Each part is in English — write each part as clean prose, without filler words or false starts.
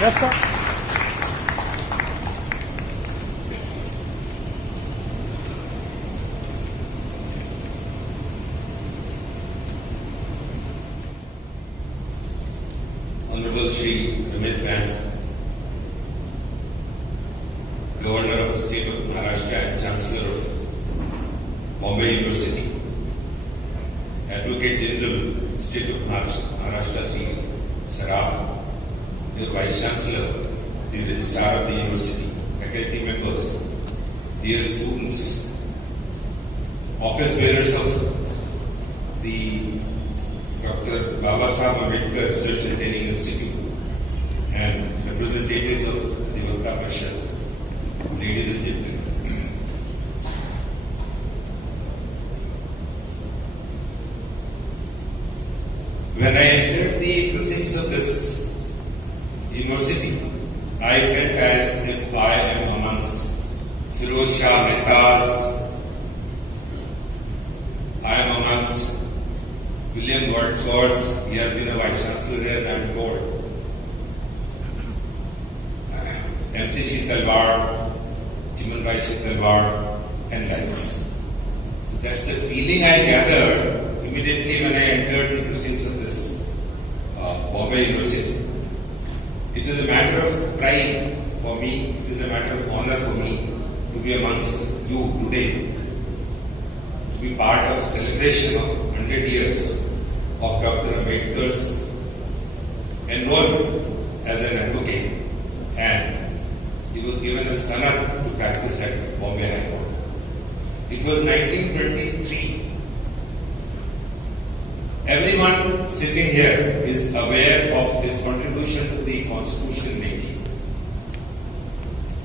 Yes, sir. Honorable Shri Ramesh Vyas, Governor of the State of Maharashtra and Chancellor of Bombay University, Advocate General, State of Maharashtra Shri Saraf, your Vice Chancellor, the Registrar of the University, faculty members, dear students, office bearers of the Dr. Baba Saheb Ambedkar Research and Training Institute, and representatives of Adhivakta Parishad, ladies and gentlemen. When I entered the precincts of this university, I felt as if I am amongst Firoz Shah Mehta's, I am amongst William Wordsworth. He has been a Vice Chancellor here, I am told. MC Sheetalwar, Chimanbhai Sheetalwar, and likes. So that's the feeling I gathered immediately when I entered the precincts of this Bombay University. It is a matter of pride for me, it is a matter of honor for me to be amongst you today, to be part of celebration of 100 years of Dr. Ambedkar's enrollment as an advocate, and he was given a sanat to practice at Bombay High Court. It was 1923. Everyone sitting here is aware of his contribution to the constitution making,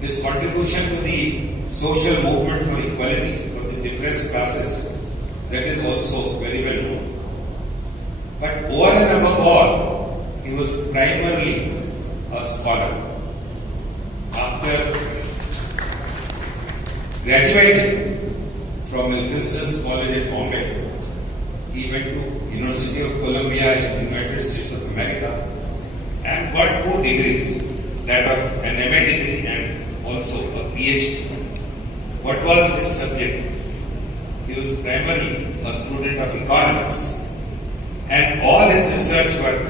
his contribution to the social movement for equality for the depressed classes. That is also very well known. But over and above all, he was primarily a scholar. After graduating from Elphinstone College at Bombay, he went to University of Columbia in the United States of America and got 2 degrees, that of an MA degree and also a PhD. What was his subject? He was primarily a student of economics, and all his research work,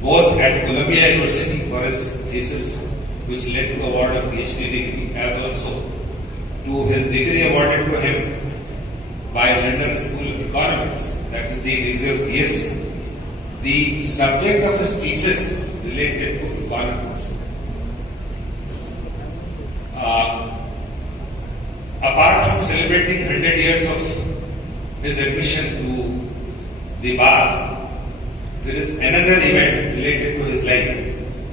both at Columbia University for his thesis, which led to award of PhD degree, as also to his degree awarded to him by London School of Economics, that is the degree of BSc. The subject of his thesis related to economics. Apart from celebrating 100 years of his admission to the bar, there is another event related to his life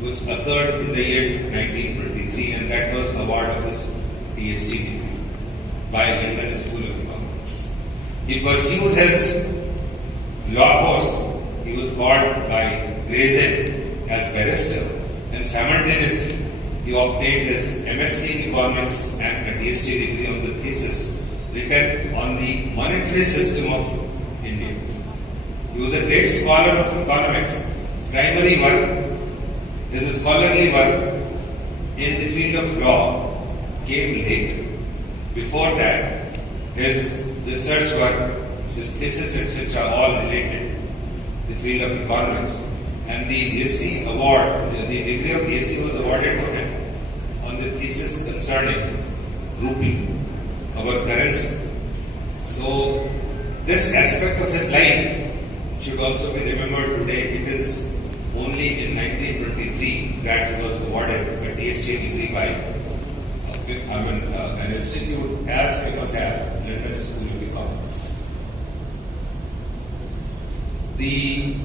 which occurred in the year 1923, and that was the award of his PhD degree by London School of Economics. He pursued his law course. He was called by Gray's Inn as barrister, and simultaneously he obtained his MSc in Economics and a PhD degree on the thesis written on the monetary system of India. He was a great scholar of economics. Primary work, his scholarly work in the field of law came later. Before that, his research work, his thesis, etc., all related to the field of economics. And the BSc award, the degree of BSc was awarded to him on the thesis concerning rupee, our currency. So, this aspect of his life should also be remembered today. It is only in 1923 that he was awarded a PhD degree by an institute as famous as London School of Economics. The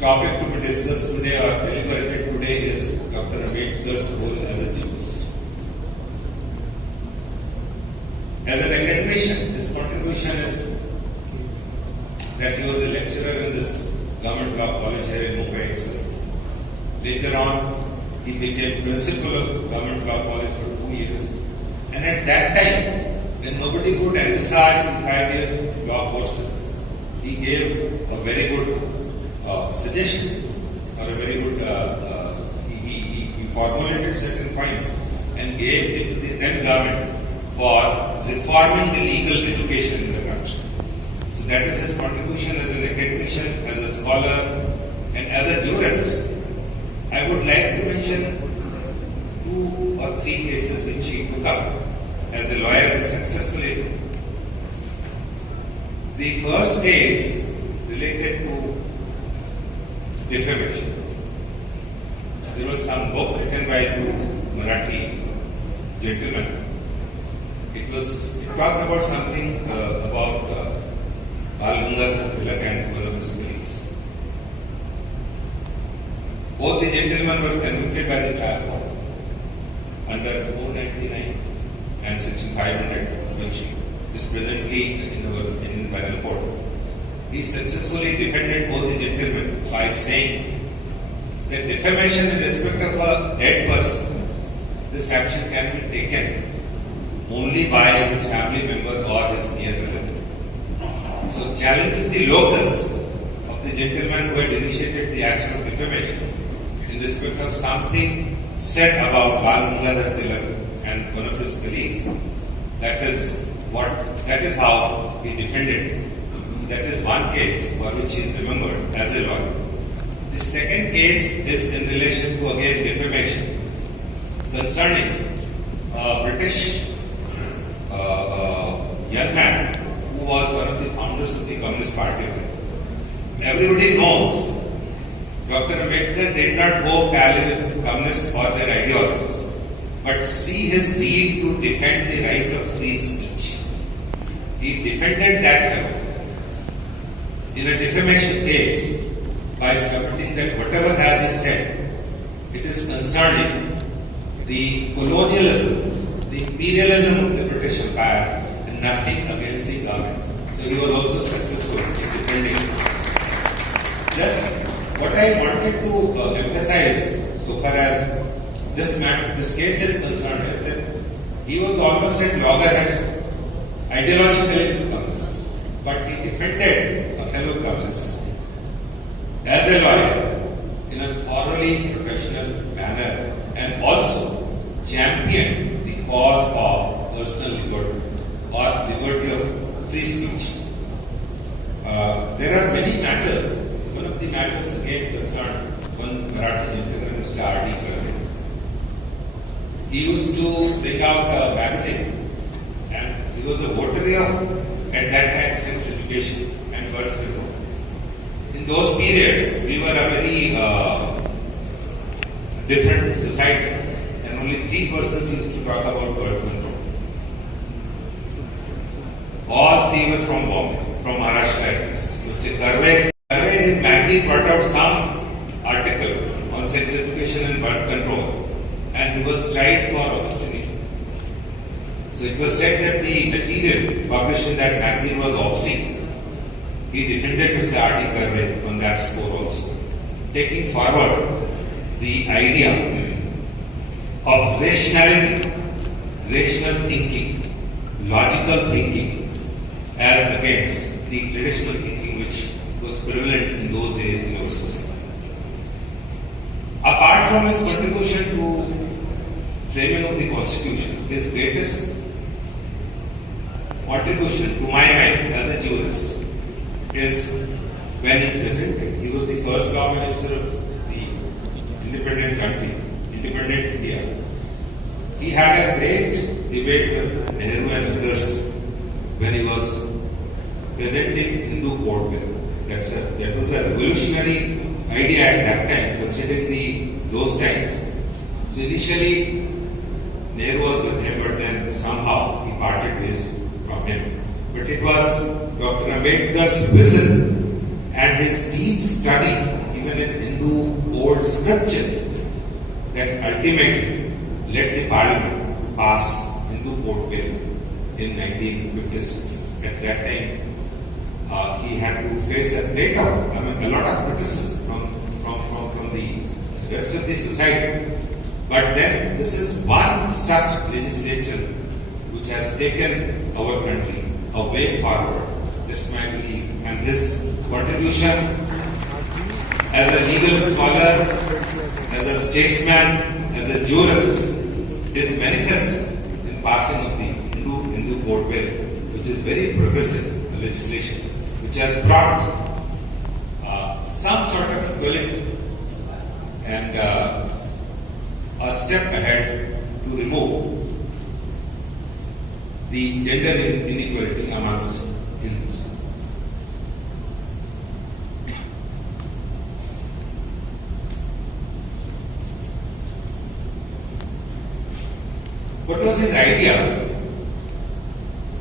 topic to be discussed today or deliberated today is Dr. Ambedkar's role as a jurist. As an academician, his contribution is that he was a lecturer in this government law college here in Mumbai itself. Later on, he became principal of government law college for 2 years. And at that time, when nobody could envisage the 5-year law courses, he gave a very good suggestion or a very good formulated certain points and gave it to the then government for reforming the legal education in the country. So that is his contribution as an academician, as a scholar, and as a jurist. I would like to mention 2 or 3 cases which he took up as a lawyer successfully. The first case related to defamation. There was some book written by 2 Marathi gentlemen. It talked about something about Bal Gangadhar Tilak and one of his colleagues. Both the gentlemen were convicted by the trial court under 499 and section 500, which is presently in the panel court. He successfully defended both the gentlemen by saying that defamation in respect of a dead person, this action can be taken only by his family members or his near relative. So challenging the locus of the gentleman who had initiated the action of defamation in respect of something said about Bal Gangadhar Tilak and one of his colleagues, that is how he defended it. That is one case for which he is remembered as a lawyer. The second case is in relation to again defamation concerning a British young man who was one of the founders of the Communist Party. Everybody knows Dr. Ambedkar did not go pally with communists or their ideologies, but see his zeal to defend the right of free speech. He defended that fellow in a defamation case by submitting that whatever has he said, it is concerning the colonialism, the imperialism of the British Empire, and nothing against the government. So he was also successful in defending it. Just what I wanted to emphasize so far as this case is concerned is that he was almost at loggerheads ideologically with communists, but he defended a fellow communist as a lawyer in a thoroughly professional manner and also championed the cause of personal liberty or liberty of free speech. There are many matters. One of the matters again concerned one Marathi gentleman, Mr. R.D. Karve. He used to bring out a magazine and he was a votary of, at that time, sex education and birth control. In those periods, we were a very different society and only 3 persons used to talk about birth control. All 3 were from Bombay, from Maharashtra at least. Mr. Karve in his magazine brought out some article on sex education and birth control, and he was tried for obscenity. So it was said that the material published in that magazine was obscene. He defended Mr. R.D. Karve on that score also, taking forward the idea of rationality, rational thinking, logical thinking, as against the traditional thinking which was prevalent in those days in our society. Apart from his contribution to framing of the Constitution, his greatest contribution to my mind as a jurist is when he presented. He was the first law minister of the independent country, independent India. He had a great debate with Nehru and others when he was presenting Hindu court bill. That was a revolutionary idea at that time, considering those times. So initially, Nehru was with him, but then somehow he parted ways from him. But it was Dr. Ambedkar's vision and his deep study, even in Hindu old scriptures, that ultimately led the parliament pass Hindu court bill in 1956. At that time, he had to face a lot of criticism from the rest of the society. But then this is one such legislature which has taken our country a way forward. That's my belief. And his contribution as a legal scholar, as a statesman, as a jurist is manifest in passing of the Hindu Code Bill, which is very progressive legislation, which has brought some sort of equality and a step ahead to remove the gender inequality amongst Hindus. What was his idea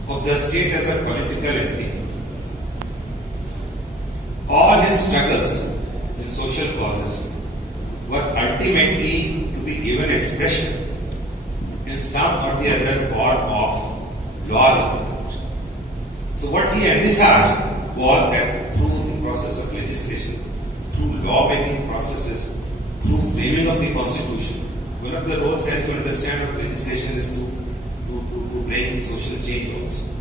of the state as a political entity? All his struggles in social causes were ultimately to be given expression in some or the other form of laws of the court. So what he envisaged was that through the process of legislation, through law-making processes, through framing of the constitution, one of the roles, as you understand, of legislation is to bring social change also.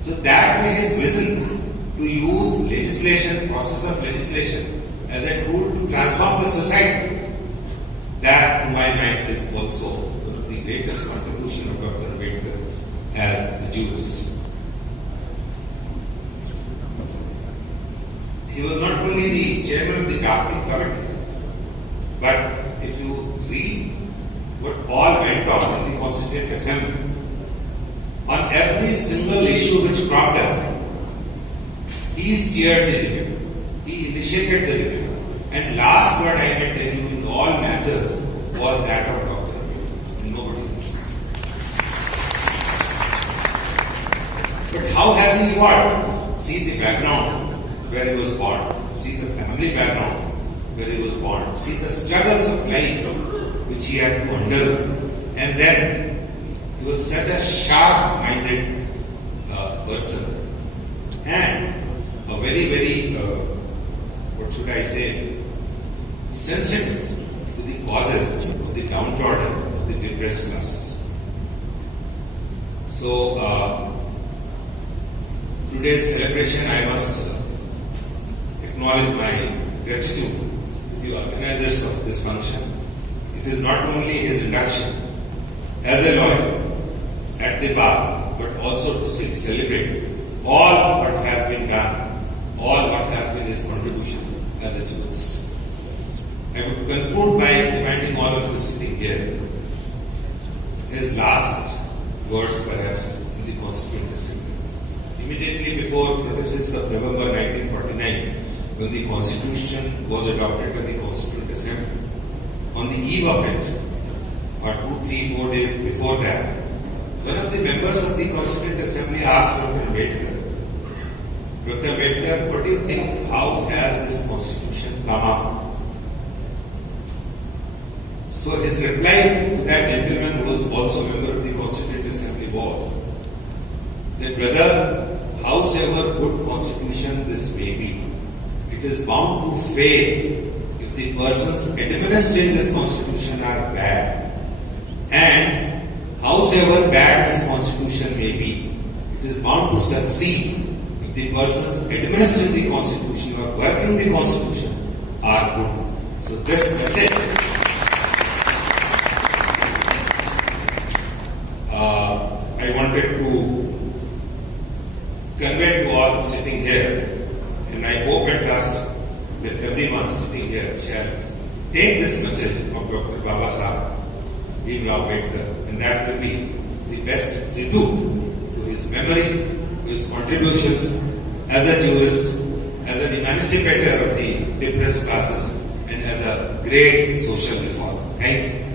So that way his vision to use legislation, process of legislation, as a tool to transform the society, that to my mind is also one of the greatest contribution of Dr. Ambedkar as a jurist. He was not only the chairman of the drafting committee, but if you read what all went on in the Constituent Assembly, on every single issue which cropped up, he steered the debate, he initiated the debate, and last word I may tell you in all matters was that of Dr. Ambedkar, and nobody else. But how has he evolved? See the background where he was born, see the family background where he was born, see the struggles of life which he had to undergo, and then he was such a sharp-minded person and a very, very, what should I say, sensitive to the causes of the downtrodden, of the depressed classes. So, today's celebration, I must acknowledge my gratitude to the organizers of this function. It is not only his induction as a lawyer at the bar, but also to celebrate all what has been done, all what has been his contribution as a jurist. I would conclude by reminding all of you sitting here his last words perhaps in the Constituent Assembly. Immediately before 26th of November 1949, when the Constitution was adopted by the Constituent Assembly, on the eve of it, or 2, 3, 4 days before that, one of the members of the Constituent Assembly asked Dr. Ambedkar, Dr. Ambedkar, what do you think? How has this Constitution come up? So his reply to that gentleman, who was also a member of the Constituent Assembly, was that, brother, howsoever good Constitution this may be, it is bound to fail if the persons administering this Constitution are bad. And howsoever bad this Constitution may be, it is bound to succeed if the persons administering the Constitution or working the Constitution are good. So this message I wanted to convey to all sitting here, and I hope and trust that everyone sitting here shall take this message of Dr. Baba Saheb Bhimrao Ambedkar, and that will be the best tribute to his memory, to his contributions as a jurist, as an emancipator of the depressed classes, and as a great social reformer. Thank you.